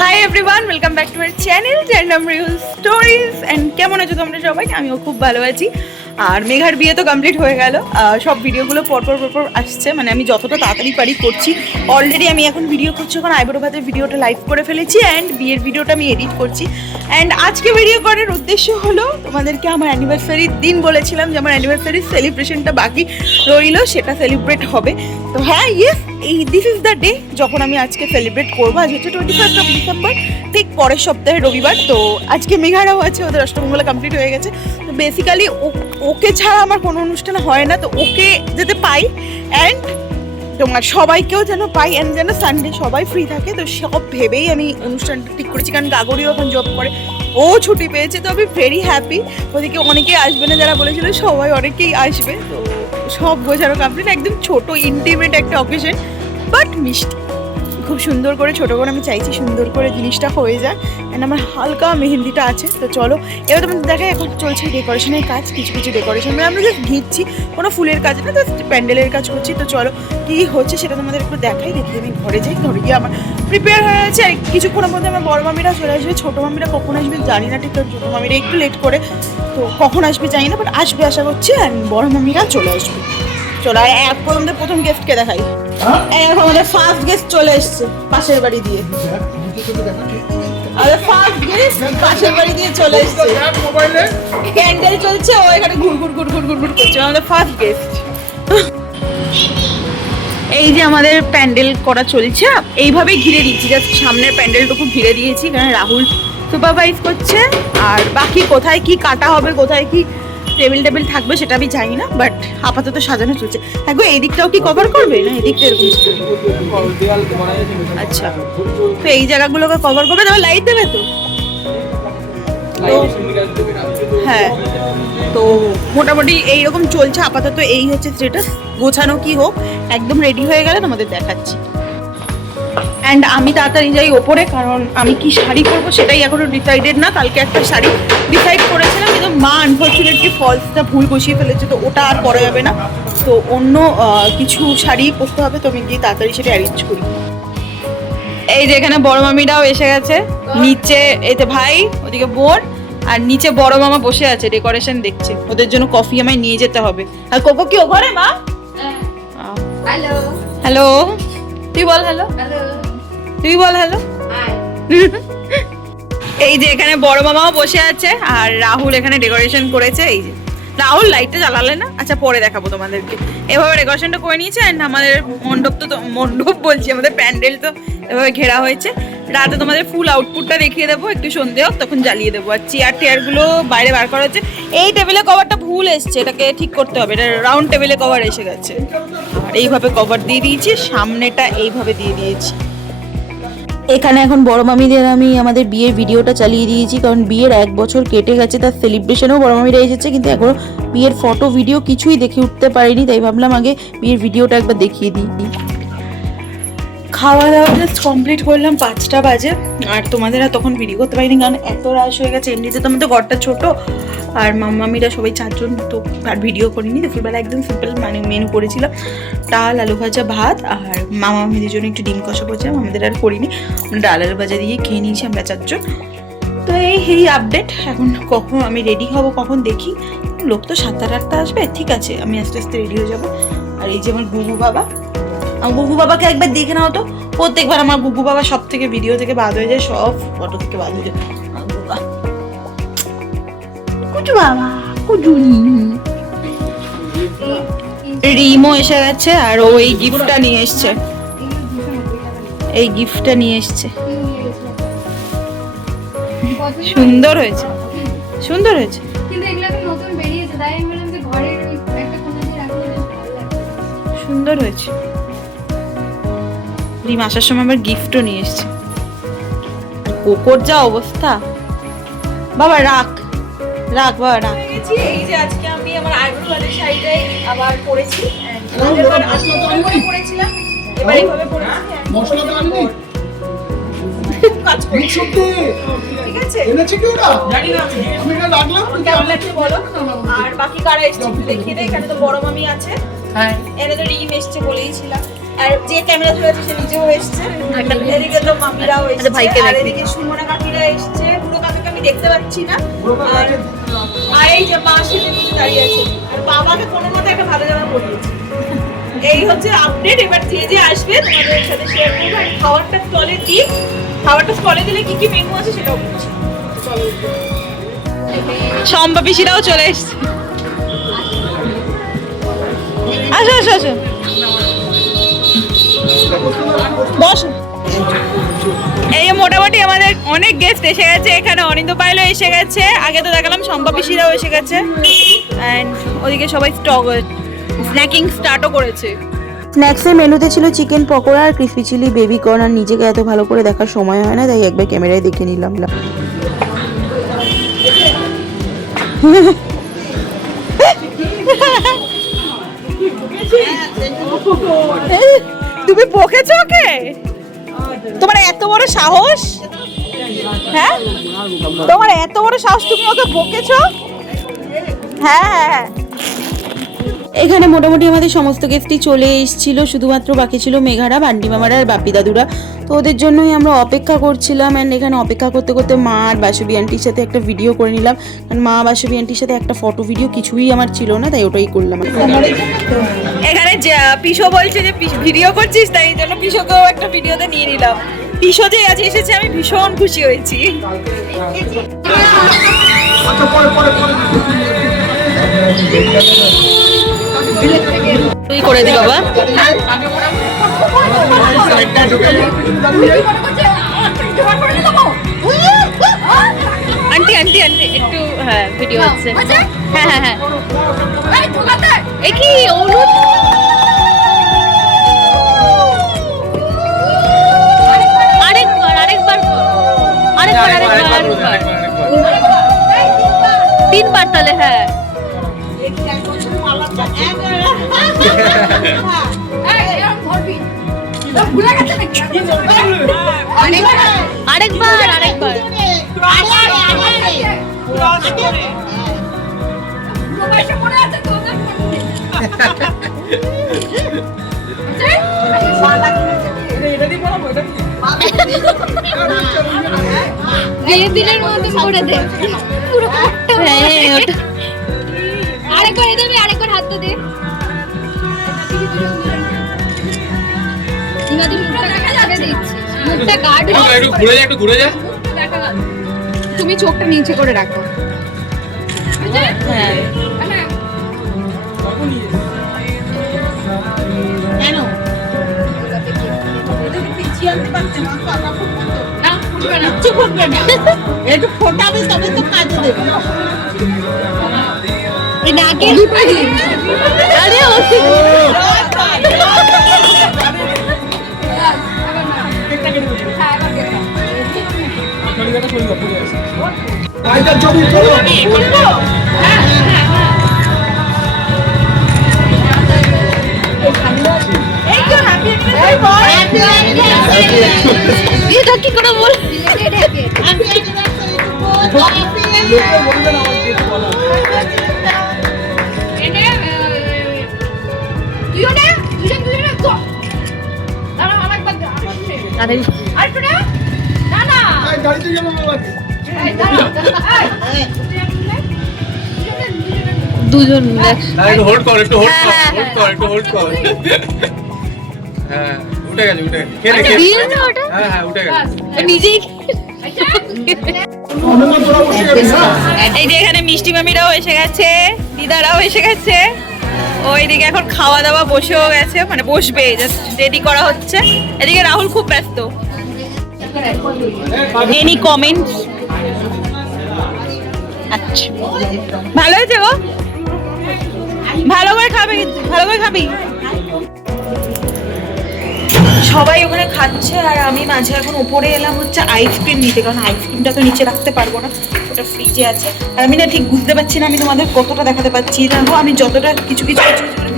Hi everyone, welcome back to my channel random reel stories. And কেমন আছো তোমরা সবাই? আমিও খুব ভালো আছি। আর মেঘার বিয়ে তো কমপ্লিট হয়ে গেল। সব ভিডিওগুলো পরপর আসছে, মানে আমি যতটা তাড়াতাড়ি পারি করছি। অলরেডি আমি এখন ভিডিও করছি, এখন আইবুড়ো ভাতের ভিডিওটা লাইভ করে ফেলেছি অ্যান্ড বিয়ের ভিডিওটা আমি এডিট করছি। অ্যান্ড আজকে ভিডিও করার উদ্দেশ্য হলো তোমাদেরকে আমার অ্যানিভার্সারির দিন বলেছিলাম যে আমার অ্যানিভার্সারির সেলিব্রেশনটা বাকি রইলো, সেটা সেলিব্রেট হবে। তো হ্যাঁ, yes, this is the day যখন আমি আজকে সেলিব্রেট করবো। আজ হচ্ছে 21 ডিসেম্বর, ঠিক পরের সপ্তাহে রবিবার। তো আজকে মেঘারাও আছে, ওদের অষ্টমঙ্গলা কমপ্লিট হয়ে গেছে। তো বেসিক্যালি ওকে ছাড়া আমার কোনো অনুষ্ঠান হয় না, তো ওকে যেতে পাই অ্যান্ড তোমার সবাইকেও যেন পাই অ্যান্ড যেন সানডে সবাই ফ্রি থাকে। তো সব ভেবেই আমি অনুষ্ঠানটা ঠিক করেছি, কারণ গাগরিও এখন জব করে, ও ছুটি পেয়েছে। তো আমি ভেরি হ্যাপি। ওদিকে অনেকেই আসবে না, যারা বলেছিল সবাই অনেকেই আসবে। তো সব গোছানো কমপ্লিট, একদম ছোট ইন্টিমেট একটা অকেশন, বাট মিষ্টি। খুব সুন্দর করে ছোটো করে আমি চাইছি সুন্দর করে জিনিসটা হয়ে যায়। অ্যান্ড আমার হালকা মেহেন্দিটা আছে। তো চলো এবার তোমাদের দেখাই, এখন চলছে ডেকোরেশনের কাজ। কিছু কিছু ডেকোরেশন মানে আমরা জাস্ট ঘিরছি, কোনো ফুলের কাজ না, জাস্ট প্যান্ডেলের কাজ করছি। তো চলো কী হচ্ছে সেটা তোমাদের একটু দেখাই। দেখি আমি ঘরে যাই, ঘরে গিয়ে আমার প্রিপেয়ার হয়ে আছে। আর কিছুক্ষণের মধ্যে আমার বড় মামিরা চলে আসবে। ছোটো মামিরা কখন আসবে জানি না ঠিক, কারণ ছোটো মামিরা একটু লেট করে, তো কখন আসবে জানি না, বাট আসবে আশা করছি। অ্যান্ড বড় মামিরা চলে আসবে। চলো আর প্রথম গেস্টকে দেখাই। আমাদের ফার্স্ট গেস্ট চলে এসছে পাশের বাড়ি দিয়ে। আমাদের ফার্স্ট গেস্ট পাশের বাড়ি দিয়ে চলে এসছে। ক্যান্ডেল চলছে, ও এখানে ঘুর করছে। আমাদের ফার্স্ট গেস্ট। এই যে আমাদের প্যান্ডেল করা চলছে, এইভাবেই ঘিরে দিয়েছি, জাস্ট সামনের প্যান্ডেলটুকু ঘিরে দিয়েছি, কারণ রাহুল সুপারভাইজ করছে। আর বাকি কোথায় কি কাটা হবে, কোথায় কি টেবিল থাকবে সেটা আমি জানি না, বাট আপাতত সাজানো চলছে। দেখো এই দিকটাও কি কভার করবে না, এদিকটা এরকম। আচ্ছা, তো এই জায়গাগুলোকে কভার করবে, তবে লাইট দেবে তো। হ্যাঁ, তো মোটামুটি এইরকম চলছে আপাতত। এই হচ্ছে স্ট্যাটাস। গোছানো কি হোক, একদম রেডি হয়ে গেলে তোমাদের দেখাচ্ছি। অ্যান্ড আমি তাড়াতাড়ি যাই ওপরে, কারণ আমি কি শাড়ি পরবো সেটাই এখনো ডিসাইডেড না। কালকে একটা শাড়ি ডিসাইড করেছিলাম, কিন্তু মা আনফর্চুনেটলি ফলসটা ভুল বসিয়ে ফেলেছে, তো ওটা আর পরা যাবে না। তো অন্য কিছু শাড়ি পরতে হবে, তো আমি গিয়ে তাড়াতাড়ি সেটা অ্যারেঞ্জ করি। এই যে এখানে বড় মামিরাও এসে গেছে, নিচে এতে ভাই, ওদিকে বোন, আর নিচে বড় মামা বসে আছে ডেকোরেশন দেখছে। ওদের জন্য কফি আমায় নিয়ে যেতে হবে। আর কোকো কি ও ঘরে? মা হ্যালো হ্যালো, তুই বল হ্যালো। তুই বল হ্যালো। এই যে এখানে বড় মামাও বসে আছে, আর রাহুল এখানে ডেকোরেশন করেছে। এই যে রাহুল লাইটটা জ্বালালে না, আচ্ছা পরে দেখাবো তোমাদেরকে। এভাবে ডেকোরেশনটা করে নিয়েছে। অ্যান্ড আমাদের মণ্ডপ বলছি, আমাদের প্যান্ডেল তো এভাবে ঘেরা হয়েছে। রাতে তোমাদের ফুল আউটপুটটা দেখিয়ে দেবো, একটু সন্ধে হোক তখন জ্বালিয়ে দেবো। আর চেয়ারগুলো বাইরে বার করা হচ্ছে। এই টেবিলে কভারটা ভুল এসছে, এটাকে ঠিক করতে হবে। এটা রাউন্ড টেবিলে কভার এসে গেছে, আর এইভাবে কভার দিয়ে দিয়েছি, সামনেটা এইভাবে দিয়ে দিয়েছি। এখানে এখন বড় মামিদের আমি আমাদের বিয়ের ভিডিওটা চালিয়ে দিয়েছি, কারণ বিয়ের 1 বছর কেটে গেছে। তার সেলিব্রেশনেও বড় মামিরা এসেছে, কিন্তু এখনো বিয়ের ফটো ভিডিও কিছুই দেখে উঠতে পারিনি। তাই ভাবলাম আগে বিয়ের ভিডিওটা একবার দেখিয়ে দিই। খাওয়া দাওয়া জাস্ট কমপ্লিট করলাম, 5টা বাজে। আর তোমাদের আর তখন ভিডিও করতে পারিনি, কারণ এত রাশ হয়ে গেছে। এমনিতে তো আমাদের ঘরটা ছোট, আর মাম্মামিরা সবাই 4 জন, তো আর ভিডিও করিনি। দুপুরবেলা একদম সিম্পল মেনু করেছিলাম, ডাল, আলু ভাজা, ভাত। আর মামামিদের জন্য একটু ডিম কষা করেছিলাম, আমাদের আর করিনি। ডাল আলু ভাজা দিয়ে খেয়ে নিয়েছি আমরা 4 জন। তো এই আপডেট। এখন কখন আমি রেডি হব কখন দেখি। লোক তো 7-8টা আসবে, ঠিক আছে, আমি আস্তে আস্তে রেডি হয়ে যাবো। আর এই যে আমার গুগু বাবা, আমার গুগু বাবাকে একবার দেখে নাও তো। প্রত্যেকবার আমার গুগু বাবা সব থেকে ভিডিও থেকে বাদ হয়ে যায়, সব ফটো থেকে বাদ হয়ে যায়। কুচু বাবা, রিমও এসে গেছে, আর ও এই গিফটটা নিয়ে এসছে। এই গিফটটা নিয়ে এসছে, সুন্দর হয়েছে, সুন্দর হয়েছে। সুন্দর হয়েছে। রিম আসার সময় আবার গিফটও নিয়ে এসছে। কোকোর যা অবস্থা, বাবা রাখ বাবা রাখ। এই যে আজকে আমি আমার আইব্রো কালার শাড়িটাই আবার পরেছি, পরেছিলাম, এবার এইভাবে পরেছি। মশলা দাওনি কাজ করি সত্যি, ঠিক আছে? এনেছে কি ওরা? জানি না, আমি এটা রাখলাম। কেমন লাগছে বলো? আর বাকি কারা এসেছে দেখিয়ে দে। এখানে তো বড় মামি আছে, হ্যাঁ, এনে তো রিম এসেছে বলেইছিলাম। আর যে ক্যামেরা ধরেছে সে নিজেও এসছে, এদিকে তো মামিরাও এসছে, আর এদিকে সুমনা কাকিরা এসছে, পুরো কাকাকে আমি দেখতে পাচ্ছি না, আর এই যে মা সেজে দাঁড়িয়ে আছে, আর বাবাকে কোনো মতে একটা ভালো জামা পরিয়েছে। এই হচ্ছে আপডেট। এবার যে যে আসবে তোমাদের সাথে শেয়ার করবো। আর খাবারটা স্টলে দিই, খাবারটা স্টলে দিলে কি কি মেনু আছে সেটাও বলছি। শম্পা পিসিরাও চলে এসছে। আসো আসো আসো, বস। এই মোটামুটি আমাদের অনেক গেস্ট এসে গেছে, এখানে অনিন্দ পাইলও এসে গেছে, আগে তো দেখালাম শম্পা পিসিরাও এসে গেছে, অ্যান্ড ওদিকে সবাই স্ন্যাকিং স্টার্টও করেছে। স্ন্যাক্সের মেনুতে ছিল চিকেন পকোড়া আর ক্রিসপি চিলি বেবি কর্ন। আর নিজেকে এত ভালো করে দেখার সময় হয় না, তাই একবার ক্যামেরায় দেখে নিলাম। তুমি বকেছো ওকে? তোমার এত বড় সাহস? হ্যাঁ, তোমার এত বড় সাহস, তুমি ওকে বকেছো? হ্যাঁ হ্যাঁ হ্যাঁ। এখানে মোটামুটি আমাদের সমস্ত গেস্টই চলে এসেছিল, শুধুমাত্র বাকি ছিল মেঘারা, বান্ডি মামারা আর বাপি দাদুরা। তো ওদের জন্যই আমরা অপেক্ষা করছিলাম। অ্যান্ড এখানে অপেক্ষা করতে করতে মা আর বাসবী আন্টির সাথে একটা ভিডিও করে নিলাম, কারণ মা বাসবী আন্টির সাথে একটা ফটো ভিডিও কিছুই আমার ছিল না, তাই ওটাই করলাম। এখানে পিসো বলছে যে ভিডিও করছিস, তাই জন্য পিসোকেও একটা ভিডিওতে নিয়ে নিলাম। পিসো যে আজ এসেছে আমি ভীষণ খুশি হয়েছি। তুই করে দি বাবা। আন্টি আন্টি আন্টি একটু হ্যাঁ ভিডিও হচ্ছে, হ্যাঁ হ্যাঁ হ্যাঁ। এ কি অনুপ, আরেকবার আরেকবার আরেকবার আরেকবার তিনবার তাহলে, হ্যাঁ আরেকবার আরেকবার। দিনের মতন করে দে পুরো। আরেকবার দেবে, আরেকবার হাত দে। মুখটা গার্ড, একটু ঘুরে যা, একটু ঘুরে যা। তুমি চোখটা নিচে করে রাখো। হ্যাঁ কেন একটু ফোটাবে তবে তো কাজে দেবে। আরে এটা কি করে বল? দুজন হোল্ড কর, একটু হোল্ড কর, হোল্ড কর, একটু হোল্ড কর। হ্যাঁ উঠে গেছে, উঠে গেছে। হ্যাঁ হ্যাঁ উঠে গেছে নিজেই। এই যে এখানে মিষ্টি মামিরাও এসে গেছে, দিদারাও এসে গেছে, ওইদিকে এখন খাওয়া দাওয়া বসেও গেছে, মানে বসবে, জাস্ট রেডি করা হচ্ছে। এদিকে রাহুল খুব ব্যস্ত। Any comments? আচ্ছা ভালো হয়েছে গো, ভালো করে খাবি, ভালো করে খাবি। সবাই ওখানে খাচ্ছে আর আমি মাঝে এখন উপরে এলাম হচ্ছে আইসক্রিম নিতে, কারণ আইসক্রিমটা তো নিচে রাখতে পারবো না, ওটা ফ্রিজে আছে। আর আমি না ঠিক বুঝতে পারছি না আমি তোমাদের কতটা দেখাতে পারছি। দেখো আমি যতটা কিছু কিছু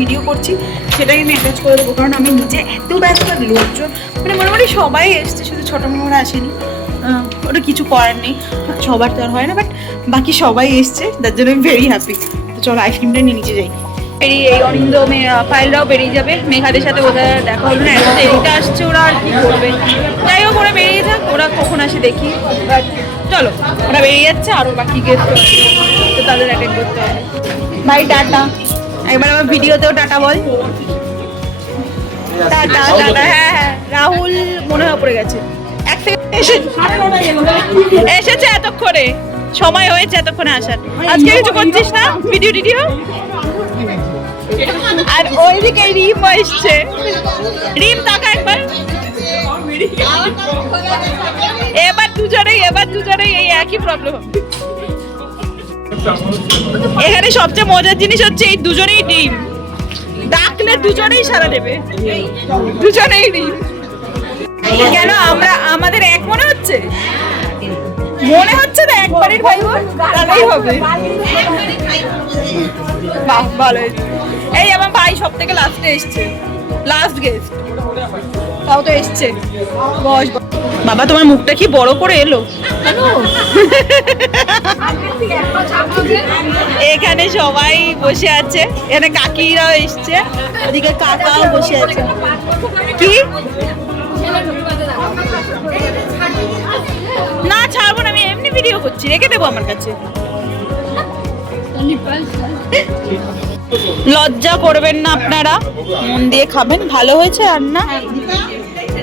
ভিডিও করছি সেটাই আমি অ্যাটাচ করে দেবো, কারণ আমি নিজে এত ব্যস্ত, লোকজন মানে মোটামুটি সবাই এসছে, শুধু ছোটো মেয়েরা আসেনি, ওটা কিছু করার নেই, সবার তো আর হয় না, বাট বাকি সবাই এসছে, তার জন্য আমি ভেরি হ্যাপি। তো চলো আইসক্রিমটা নিয়ে নিচে যাই। বেরিয়ে এই অনিন্দ ফাইলরাও বেরিয়ে যাবে, মেঘাদের সাথে ওদের দেখা হলো না, এত দেরিতে আসছে ওরা, আর কি করবে। যাই হোক ওরা বেরিয়ে যাক, ওরা কখন আসে দেখি। বাট চলো ওরা বেরিয়ে যাচ্ছে, আরও বাকি গেস্ট তো তাদের অ্যাটেন্ড করতে হবে। ভাই টাটা, একবার আমার ভিডিওতেও টাটা বল। Tata tata. হ্যাঁ হ্যাঁ, রাহুল মনে হয় পড়ে গেছে। এক সেকেন্ড এসেছে এতক্ষণে, সময় হয়েছে এতক্ষণে আসার। আজকে কিছু করছিস না ভিডিও টিডিও? আর ওইদিকে রিম এসছে। রিম তাকা একবার। এবার দুজনেই এই একই প্রবলেম। এখানে সবচেয়ে মজার জিনিস হচ্ছে এই দুজনেই রিম, ডাকলে দুজনেই সারা দেবে, দুজনেই রিম। কেন আমাদের এক মনে হচ্ছে? মনে হচ্ছে না একবারই ভাই বোন, তাহলেই হবে। বাহ ভালো হয়েছে। এই আমার ভাই সব থেকে লাস্টে এসছে, লাস্ট গেস্ট, তাও তো এসছে। বস বাবা, তোমার মুখটা কি বড় করে এলো? এখানে সবাই বসে আছে, এখানে কাকিরাও এসছে, ওদিকে কাকাও বসে আছে। কি না ছাড়বো না, আমি এমনি ভিডিও করছি, রেখে দেবো আমার কাছে। লজ্জা করবেন না আপনারা, মন দিয়ে খাবেন। ভালো হয়েছে রান্না?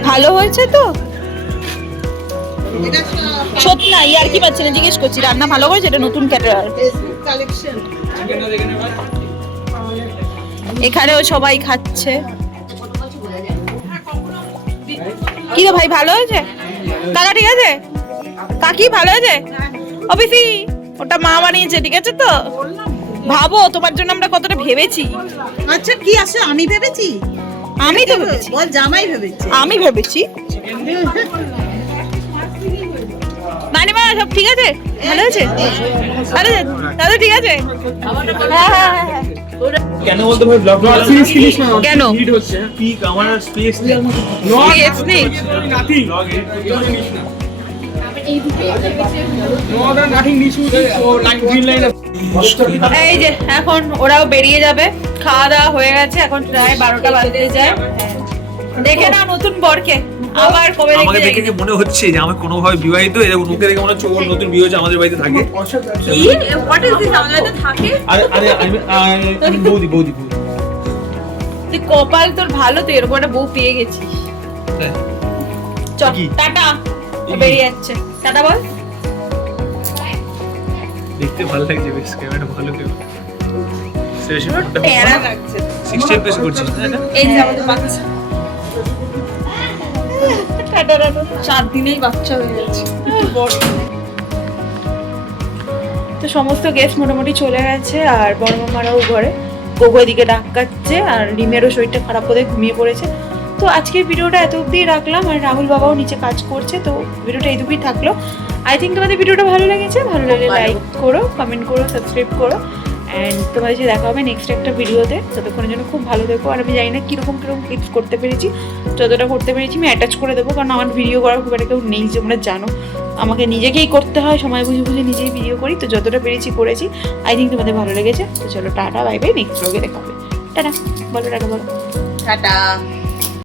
ভালো হয়েছে তো? সত্যি না, ইয়ার কি পাচ্ছি না, জিজ্ঞেস করছি। রান্না ভালো হয়েছে? এটা নতুন ক্যাটারার। এখানেও সবাই খাচ্ছে। কি রে ভাই, ভালো হয়েছে? কাকা ঠিক আছে? কাকি ভালো হয়েছে? অফিসি ওটা মা বানিয়েছে, ঠিক আছে তো? ভাবো তোমার জন্য আমরা কতটা ভেবেছি। আচ্ছা কি আছে? আমি ভেবেছি, আমি তো ভেবেছি, বল জামাই ভেবেছি। আমি ভেবেছি। নানিমা সব ঠিক আছে? ভালো আছে? ভালো আছে দাদা? ঠিক আছে। হ্যাঁ হ্যাঁ হ্যাঁ। কেন বলতে ভাই ব্লগ কেন? হিট হচ্ছে পিক আমার স্পেস নেই। Yes, নেই। নাথিং ব্লগ এডিট করতে নিস না। No other nothing issue so like green line. এই যে এখন ওরাও বেরিয়ে যাবে, খাওয়া দাওয়া হয়ে গেছে, এখন প্রায় 12টা বাজতে যায়। দেখে না নতুন বরকে আবার কবে আমাকে দেখে দেখতে যে মনে হচ্ছে যে আমি কোনোভাবে বিবাহিত, এরকম মুখে দেখে মনে হচ্ছে ওর নতুন বিয়ে হচ্ছে, আমাদের বাড়িতে থাকে। কি হোয়াট ইজ দিস? আমাদের বাড়িতে থাকে? আরে আরে আমি বৌদি তুই কপাল তোর ভালো, তুই এরকম একটা বউ পেয়ে গেছিস। চল কি? টাটা, ও বেরিয়ে যাচ্ছে। টাটা বল। দেখতে ভালো লাগছে, বেশ ক্যামেরা ভালো কেউ সেশন প্যারা লাগছে। 60 এফপিএস করছিস না এটা? এই যে আমাদের বাচ্চা। Tata tata. 4 দিনেই বাচ্চা হয়ে যাচ্ছে। তো সমস্ত গেস্ট মোটামুটি চলে গেছে, আর বড় মামারাও ঘরে। গোগো এদিকে ডাক কাটছে, আর রিমেরও শরীরটা খারাপ করে ঘুমিয়ে পড়েছে। তো আজকের ভিডিওটা এত অবধি রাখলাম, আর রাহুল বাবাও নিচে কাজ করছে। তো ভিডিওটা এইটুকুই থাকলো। আই থিঙ্ক তোমাদের ভিডিওটা ভালো লেগেছে। ভালো লাগলে লাইক করো, কমেন্ট করো, সাবস্ক্রাইব করো। অ্যান্ড তোমাদের সাথে দেখা হবে নেক্সট একটা ভিডিওতে। ততক্ষণের জন্য খুব ভালো থেকো। আর আমি জানি না কীরকম ক্লিপস করতে পেরেছি, যতটা করতে পেরেছি আমি অ্যাটাচ করে দেবো, কারণ আমার ভিডিও করার খুব একটা কেউ নেই, তোমরা জানো। আমাকে নিজেকেই করতে হয়, সময় বুঝে বুঝে নিজেই ভিডিও করি। তো যতটা পেরেছি করেছি। আই থিঙ্ক তোমাদের ভালো লেগেছে। তো চলো টাটা, বাই বাই, নেক্সট ব্লগে দেখা হবে। টাটা বলো, টাটা বলো। টাটা।